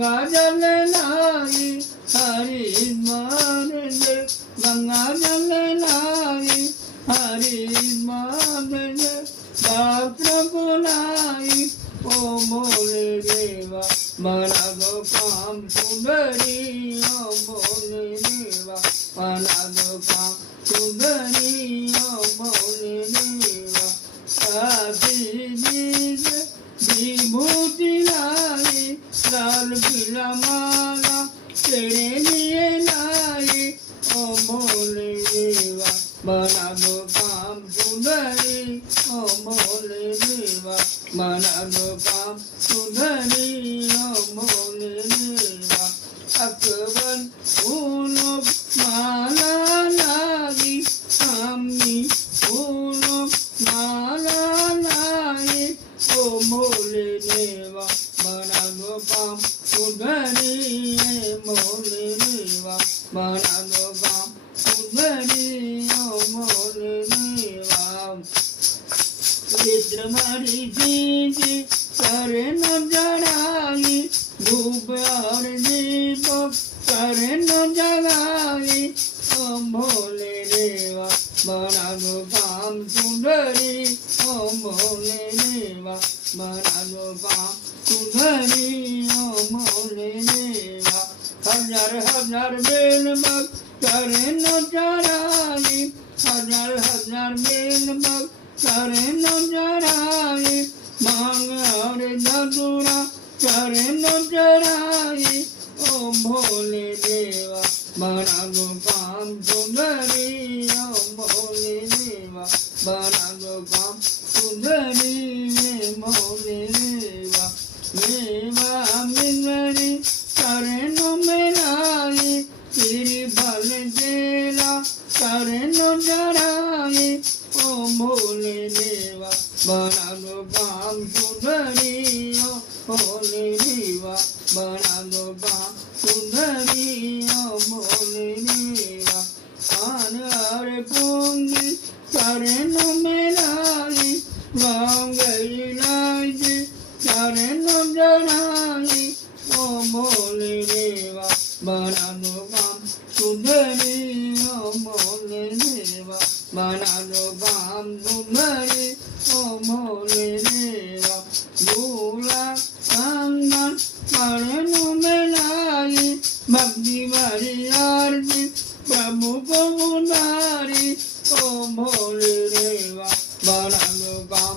गंगा जल लाई हरि मारे गंगा जल लाई हरि मारे प्रभु लाई ओ मोले देवा बना दो काम सुंदरी ओ मोले देवा बना दो काम सुंदरी ओ मोले देवा विभूति लाई लाल पीला माला तेरे लिए लाई ओ मोले देवा बना दो काम सुंदरी ओ मोले देवा बना दो काम सुंदरी ओ मोले देवा अकबर फूलों माला लाई स्वामी फूलों माला लाई ओ मोले देवा बना दो काम सुंदरी मोले देवा बना दो काम सुंदरी ओ मोले देवा चित्रमारी जी करे न जड़ाई धूप और दीपक करे न जगाई ओ मोले देवा बना दो काम सुंदरी ओ मोले देवा बना दो काम सुंदरी ओ मोले देवा हजार हजार बेल बग करे न चढ़ाई हजार हजार बेल बग करे न चढ़ाई मांग और धतूरा करे न चढ़ाई ओ भोले देवा बना दो काम सुंदरी ओ भोले देवा बना दो काम सुंदरी भोले देवा देवा मिंगरी करे न मिलाई तेरी भल तेरा करे न चढ़ाई ओ भोले देवा बना दो काम सुंदरी ओ भोले देवा बना दो काम सुंदरी ओ भोले देवा कान और पूंगी करे न मिलाई गंगई लाज करे न जड़ाई ओ भोले देवा बना दो काम सुंदरी ओ भोले देवा बना दो काम सुंदरी ओ भोले देवा दूल्हा कंगन करे न मिलाई भक्ति भरी आरती प्रभु को उतारी ओ भोले देवा बना दो काम